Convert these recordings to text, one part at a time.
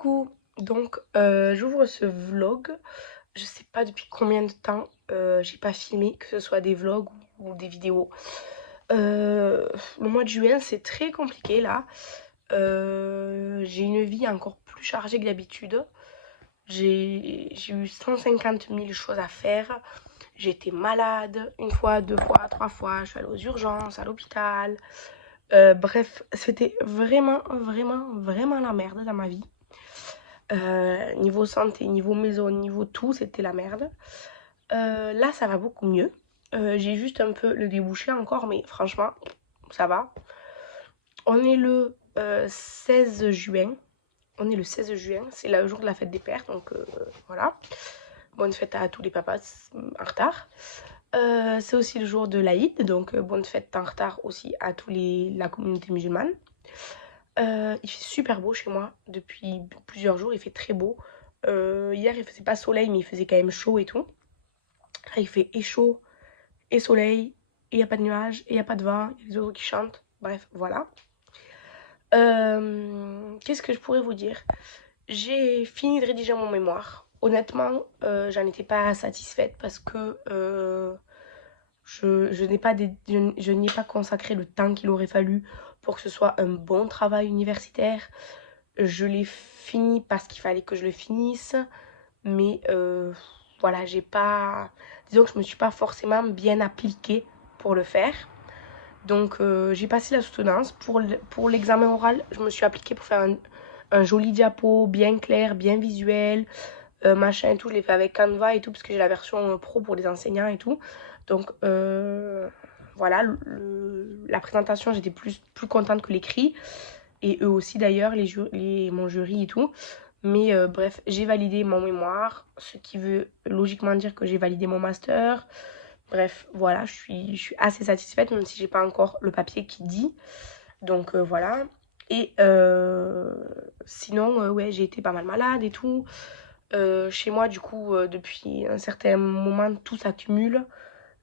Coucou, donc j'ouvre ce vlog. Je sais pas depuis combien de temps j'ai pas filmé, que ce soit des vlogs ou des vidéos. Le mois de juin c'est très compliqué là. J'ai une vie encore plus chargée que d'habitude. J'ai eu 150 000 choses à faire. J'ai été malade une fois, deux fois, trois fois. Je suis allée aux urgences, à l'hôpital. Bref, c'était vraiment la merde dans ma vie. Niveau santé, niveau maison, niveau tout, c'était la merde. Là, ça va beaucoup mieux. J'ai juste un peu le débouché encore, mais franchement, ça va. On est le 16 juin. On est le 16 juin, c'est le jour de la fête des pères, donc voilà. Bonne fête à tous les papas en retard. C'est aussi le jour de l'Aïd, donc bonne fête en retard aussi à tous la communauté musulmane. Il fait super beau chez moi depuis plusieurs jours, il fait très beau. Hier, il faisait pas soleil, mais il faisait quand même chaud et tout. Là, il fait et chaud, et soleil, et il n'y a pas de nuages, et il n'y a pas de vent, il y a des oiseaux qui chantent. Bref, voilà. Qu'est-ce que je pourrais vous dire? J'ai fini de rédiger mon mémoire. Honnêtement, j'en étais pas satisfaite parce que je n'ai pas, je n'y ai pas consacré le temps qu'il aurait fallu pour que ce soit un bon travail universitaire. Je l'ai fini parce qu'il fallait que je le finisse, mais voilà, j'ai pas... Disons que je me suis pas forcément bien appliquée pour le faire. Donc j'ai passé la soutenance. Pour l'examen oral, je me suis appliquée pour faire un joli diapo, bien clair, bien visuel, machin et tout. Je l'ai fait avec Canva et tout, parce que j'ai la version pro pour les enseignants et tout. Donc voilà, la présentation, j'étais plus contente que l'écrit. Et eux aussi d'ailleurs, mon jury et tout. Mais bref, j'ai validé mon mémoire, ce qui veut logiquement dire que j'ai validé mon master. Bref, voilà, je suis assez satisfaite, même si j'ai pas encore le papier qui dit. Donc voilà. Et sinon, ouais, j'ai été pas mal malade et tout. Chez moi, du coup, depuis un certain moment, tout s'accumule.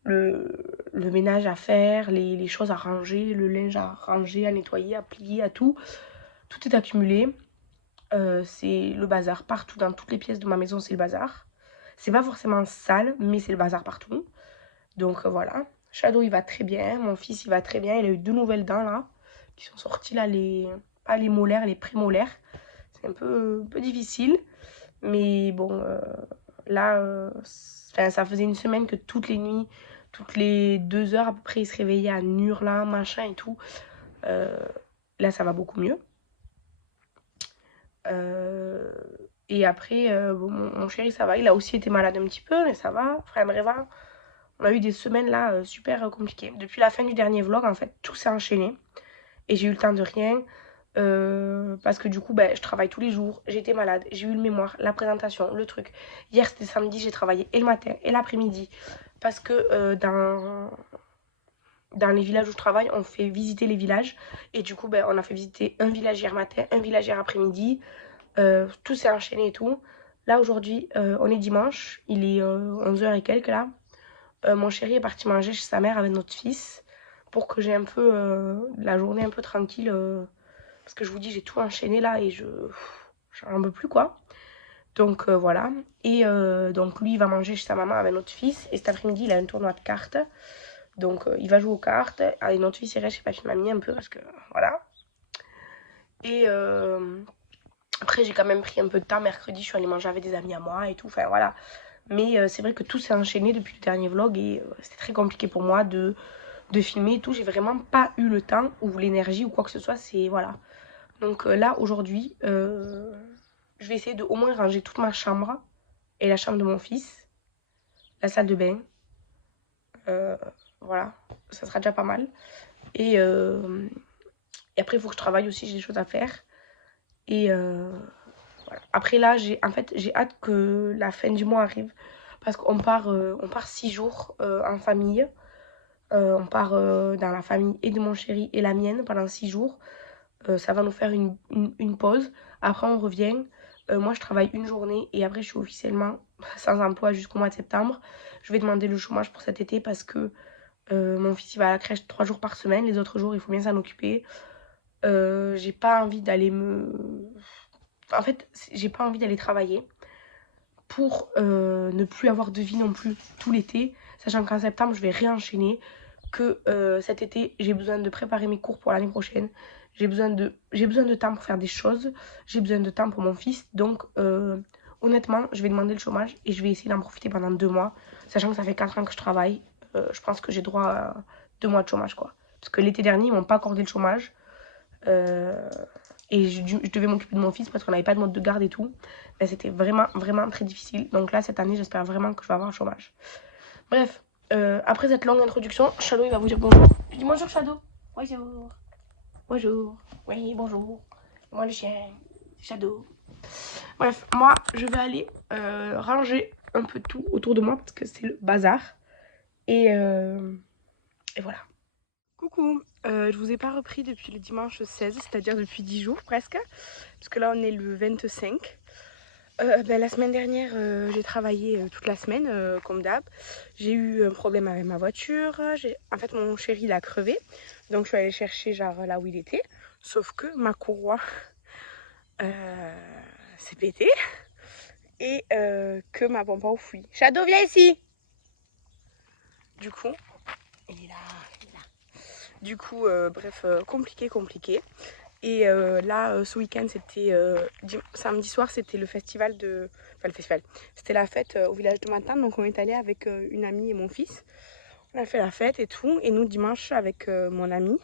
Le ménage à faire, les choses à ranger, le linge à ranger, à nettoyer, à plier, à tout. Tout est accumulé. C'est le bazar partout, dans toutes les pièces de ma maison, c'est le bazar. C'est pas forcément sale, mais c'est le bazar partout. Donc voilà. Shadow, il va très bien. Mon fils, il va très bien. Il a eu deux nouvelles dents là, qui sont sorties là, pas les molaires, les prémolaires. C'est un peu difficile. Mais bon, là, ça faisait une semaine que toutes les nuits, toutes les 2 heures à peu près, il se réveillait à hurlant, machin et tout. Euh, Là, ça va beaucoup mieux. Euh, et après, bon, mon chéri, ça va. Il a aussi été malade un petit peu, mais ça va. Frère Breva, on a eu des semaines là super compliquées. Depuis la fin du dernier vlog, en fait, tout s'est enchaîné. Et j'ai eu le temps de rien. Parce que du coup, ben, je travaille tous les jours. J'étais malade. J'ai eu le mémoire, la présentation, le truc. Hier, c'était samedi, j'ai travaillé et le matin et l'après-midi. Parce que dans les villages où je travaille, on fait visiter les villages. Et du coup, ben, on a fait visiter un village hier matin, un village hier après-midi. Tout s'est enchaîné et tout. Là, aujourd'hui, on est dimanche. Il est 11 h et quelques là. Mon chéri est parti manger chez sa mère avec notre fils pour que j'ai un peu la journée un peu tranquille. Parce que je vous dis, j'ai tout enchaîné là et j'en peux plus quoi. Donc voilà. Et donc lui, il va manger chez sa maman avec notre fils. Et cet après-midi, il a un tournoi de cartes. Donc il va jouer aux cartes. Et notre fils, il reste chez papy mamie un peu parce que voilà. Et après, j'ai quand même pris un peu de temps. Mercredi, je suis allée manger avec des amis à moi et tout. Enfin voilà. Mais c'est vrai que tout s'est enchaîné depuis le dernier vlog et c'était très compliqué pour moi de filmer et tout. J'ai vraiment pas eu le temps ou l'énergie ou quoi que ce soit. C'est voilà. Donc là, aujourd'hui, je vais essayer de au moins ranger toute ma chambre et la chambre de mon fils, la salle de bain. Euh, voilà, ça sera déjà pas mal. Et, euh, et après, il faut que je travaille aussi, j'ai des choses à faire. Et voilà. Après là, j'ai hâte que la fin du mois arrive parce on part 6 jours en famille. On part dans la famille et de mon chéri et la mienne pendant 6 jours. Ça va nous faire une pause. Après, on revient. Moi, je travaille une journée et après, je suis officiellement sans emploi jusqu'au mois de septembre. Je vais demander le chômage pour cet été parce que mon fils il va à la crèche 3 jours par semaine. Les autres jours, il faut bien s'en occuper. J'ai pas envie d'aller En fait, j'ai pas envie d'aller travailler pour ne plus avoir de vie non plus tout l'été, sachant qu'en septembre, je vais réenchaîner, que cet été, j'ai besoin de préparer mes cours pour l'année prochaine. J'ai besoin de temps pour faire des choses. J'ai besoin de temps pour mon fils. Donc, honnêtement, je vais demander le chômage et je vais essayer d'en profiter pendant 2 mois. Sachant que ça fait 4 ans que je travaille, je pense que j'ai droit à 2 mois de chômage, quoi. Parce que l'été dernier, ils m'ont pas accordé le chômage. Euh, et je devais m'occuper de mon fils parce qu'on n'avait pas de mode de garde et tout. Ben, c'était vraiment, vraiment très difficile. Donc là, cette année, j'espère vraiment que je vais avoir le chômage. Bref, après cette longue introduction, Shadow, il va vous dire bonjour. Je dis bonjour, Shadow. Bonjour. Bonjour. Oui, bonjour. Moi, le chien. Shadow. Bref, moi, je vais aller ranger un peu tout autour de moi parce que c'est le bazar. Et voilà. Coucou, je vous ai pas repris depuis le dimanche 16, c'est-à-dire depuis 10 jours presque. Parce que là, on est le 25. La semaine dernière, j'ai travaillé toute la semaine, comme d'hab. J'ai eu un problème avec ma voiture. En fait, mon chéri, il a crevé. Donc, je suis allée chercher genre là où il était. Sauf que ma courroie s'est pétée. Et que ma pompe a fouille. Shadow, viens ici! Du coup, il est là, il est là. Du coup, bref, compliqué. Et là, ce week-end, c'était samedi soir, c'était le festival de... Enfin, le festival. C'était la fête au village de Matin. Donc, on est allé avec une amie et mon fils. On a fait la fête et tout. Et nous, dimanche, avec mon ami,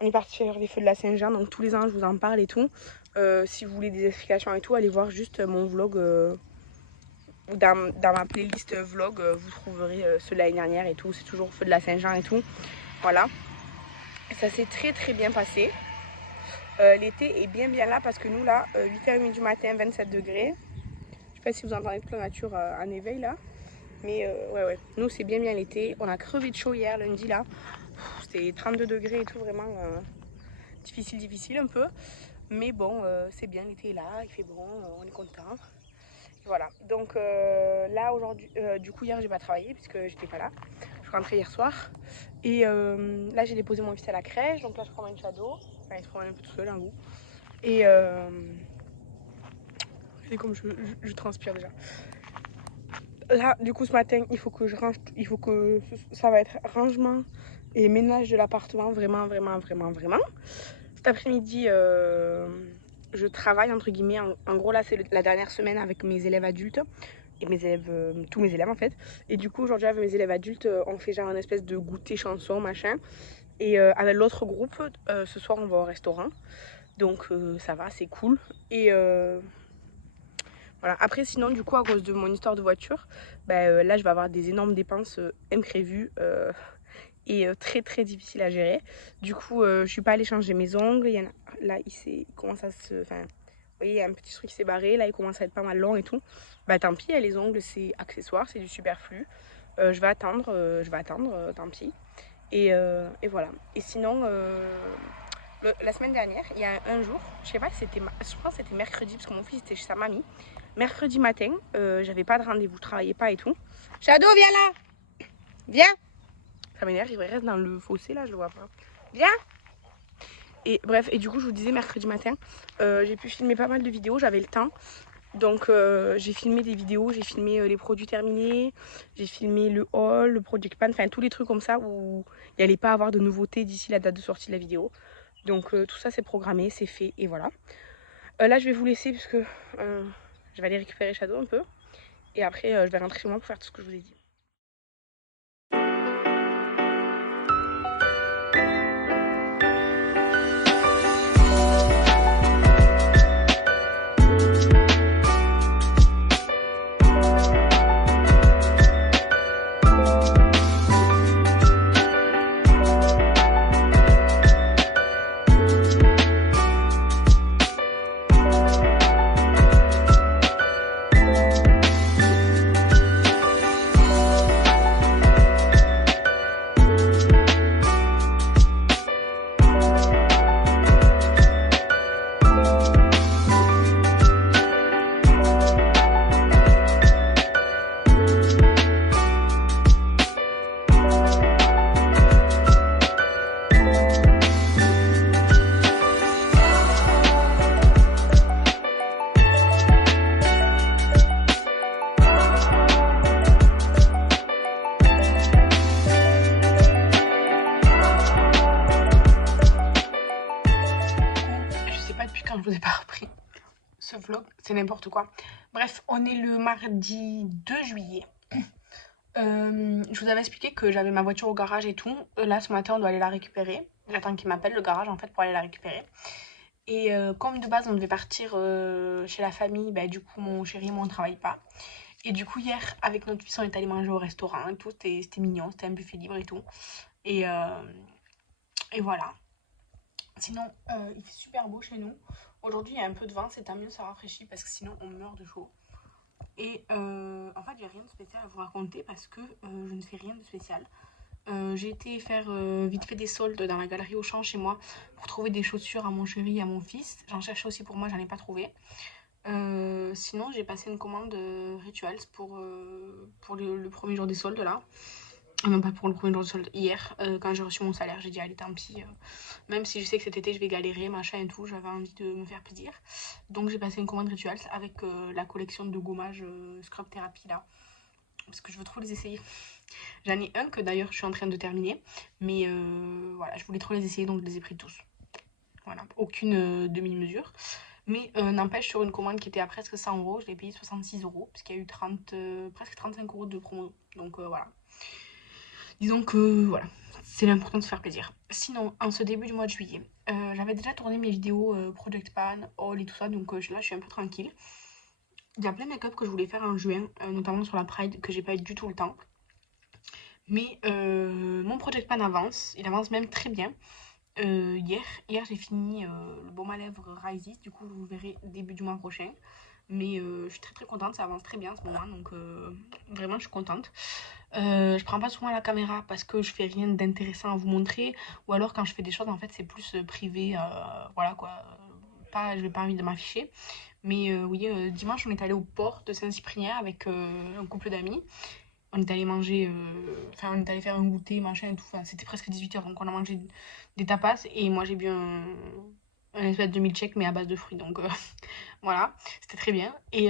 on est parti faire les feux de la Saint-Jean. Donc, tous les ans, je vous en parle et tout. Si vous voulez des explications et tout, allez voir juste mon vlog. Dans ma playlist vlog, vous trouverez ceux de l'année dernière et tout. C'est toujours feu de la Saint-Jean et tout. Voilà. Et ça s'est très, très bien passé. L'été est bien là parce que nous là 8h30 du matin, 27 degrés. Je sais pas si vous entendez toute la nature en éveil là. Mais ouais, nous c'est bien l'été. On a crevé de chaud hier lundi là. C'était 32 degrés et tout, vraiment difficile un peu. Mais bon, c'est bien, l'été est là, il fait bon, on est content. Voilà, donc là aujourd'hui, du coup hier j'ai pas travaillé puisque j'étais pas là. Je suis rentrée hier soir. Et là j'ai déposé mon fils à la crèche, donc là je promène Shadow. Enfin, il se promène un peu tout seul, vous. Et regardez comme je transpire déjà. Là, du coup, ce matin, il faut que je range, il faut que ça va être rangement et ménage de l'appartement, vraiment. Cet après-midi, je travaille entre guillemets. En gros, là, c'est la dernière semaine avec mes élèves adultes et mes élèves, tous mes élèves en fait. Et du coup, aujourd'hui, avec mes élèves adultes, on fait genre une espèce de goûter chanson, machin. Et avec l'autre groupe, ce soir, on va au restaurant. Donc, ça va, c'est cool. Et voilà. Après, sinon, du coup, à cause de mon histoire de voiture, là, je vais avoir des énormes dépenses imprévues et très difficiles à gérer. Du coup, je suis pas allée changer mes ongles. Il y en a, là, il commence à se... Enfin, vous voyez, il y a un petit truc qui s'est barré. Là, il commence à être pas mal long et tout. Bah, tant pis, les ongles, c'est accessoire, c'est du superflu. Je vais attendre, tant pis. Et voilà. Et sinon, la semaine dernière, il y a un jour, je sais pas si c'était, je pense que c'était mercredi, parce que mon fils était chez sa mamie. Mercredi matin, j'avais pas de rendez-vous, je travaillais pas et tout. Shadow, viens là! Viens! Ça m'énerve, il reste dans le fossé là, je le vois pas. Viens! Et bref, et du coup, je vous disais, mercredi matin, j'ai pu filmer pas mal de vidéos, j'avais le temps. Donc j'ai filmé des vidéos, j'ai filmé les produits terminés, j'ai filmé le haul, le product pan, enfin tous les trucs comme ça où il n'y allait pas avoir de nouveautés d'ici la date de sortie de la vidéo. Donc tout ça c'est programmé, c'est fait et voilà. Là je vais vous laisser puisque je vais aller récupérer Shadow un peu. Et après je vais rentrer chez moi pour faire tout ce que je vous ai dit. ce vlog, c'est n'importe quoi. Bref, on est le mardi 2 juillet. Je vous avais expliqué que j'avais ma voiture au garage et tout. Là, ce matin, on doit aller la récupérer. J'attends qu'il m'appelle le garage en fait pour aller la récupérer. Et comme de base, on devait partir chez la famille, bah, du coup, mon chéri et moi, on travaille pas. Et du coup, hier, avec notre fils, on est allé manger au restaurant et tout. C'était mignon, c'était un buffet libre et tout. Et, euh, et voilà. Sinon, il fait super beau chez nous. Aujourd'hui, il y a un peu de vent, c'est tant mieux, ça rafraîchit parce que sinon, on meurt de chaud. Et en fait, j'ai rien de spécial à vous raconter parce que je ne fais rien de spécial. J'ai été faire vite fait des soldes dans la galerie Auchan chez moi pour trouver des chaussures à mon chéri et à mon fils. J'en cherchais aussi pour moi, j'en ai pas trouvé. Sinon, j'ai passé une commande Rituals pour le premier jour des soldes là. Non, pas pour le premier jour des soldes, hier, quand j'ai reçu mon salaire, j'ai dit allez, tant pis. Même si je sais que cet été je vais galérer, machin et tout, j'avais envie de me faire plaisir. Donc j'ai passé une commande Rituals avec la collection de gommage Scrub Therapy là. Parce que je veux trop les essayer. J'en ai un que d'ailleurs je suis en train de terminer. Mais voilà, je voulais trop les essayer donc je les ai pris tous. Voilà, aucune demi-mesure. Mais n'empêche, sur une commande qui était à presque 100 euros, je l'ai payé 66 euros. Parce qu'il y a eu presque 35 euros de promo. Donc voilà. Disons que voilà, c'est l'important de se faire plaisir. Sinon, en ce début du mois de juillet, j'avais déjà tourné mes vidéos Project Pan, haul et tout ça. Donc là, je suis un peu tranquille. Il y a plein de make-up que je voulais faire en juin, notamment sur la Pride, que j'ai pas eu du tout le temps. Mais mon Project Pan avance, il avance même très bien. Hier j'ai fini le baume à lèvres Rises, du coup vous le verrez début du mois prochain. Mais je suis très très contente, ça avance très bien en ce moment, donc vraiment je suis contente. Je prends pas souvent la caméra parce que je fais rien d'intéressant à vous montrer, ou alors quand je fais des choses en fait c'est plus privé, voilà quoi. Pas, je n'ai pas envie de m'afficher. Mais oui, dimanche on est allé au port de Saint-Cyprien avec un couple d'amis. On est allé manger, enfin on est allé faire un goûter, machin et tout. Enfin, c'était presque 18h, donc on a mangé des tapas et moi j'ai bu un espèce de milkshake mais à base de fruits. Donc voilà, c'était très bien. Et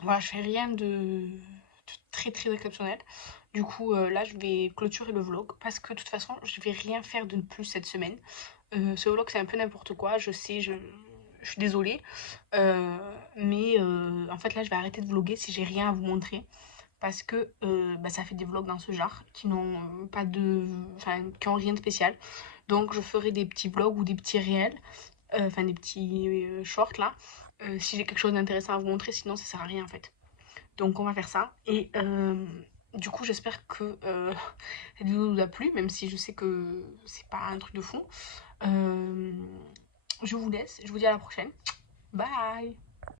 voilà, je fais rien de très très exceptionnel. Du coup, là, je vais clôturer le vlog parce que de toute façon, je vais rien faire de plus cette semaine. Ce vlog, c'est un peu n'importe quoi, je sais, je suis désolée. Mais en fait, là, je vais arrêter de vlogger si j'ai rien à vous montrer parce que bah, ça fait des vlogs dans ce genre qui n'ont pas de, enfin, qui ont rien de spécial. Donc, je ferai des petits vlogs ou des petits réels, enfin des petits shorts là, si j'ai quelque chose d'intéressant à vous montrer, sinon ça sert à rien en fait. Donc on va faire ça. Et du coup, j'espère que cette vidéo vous a plu, même si je sais que c'est pas un truc de fou. Je vous laisse, je vous dis à la prochaine. Bye!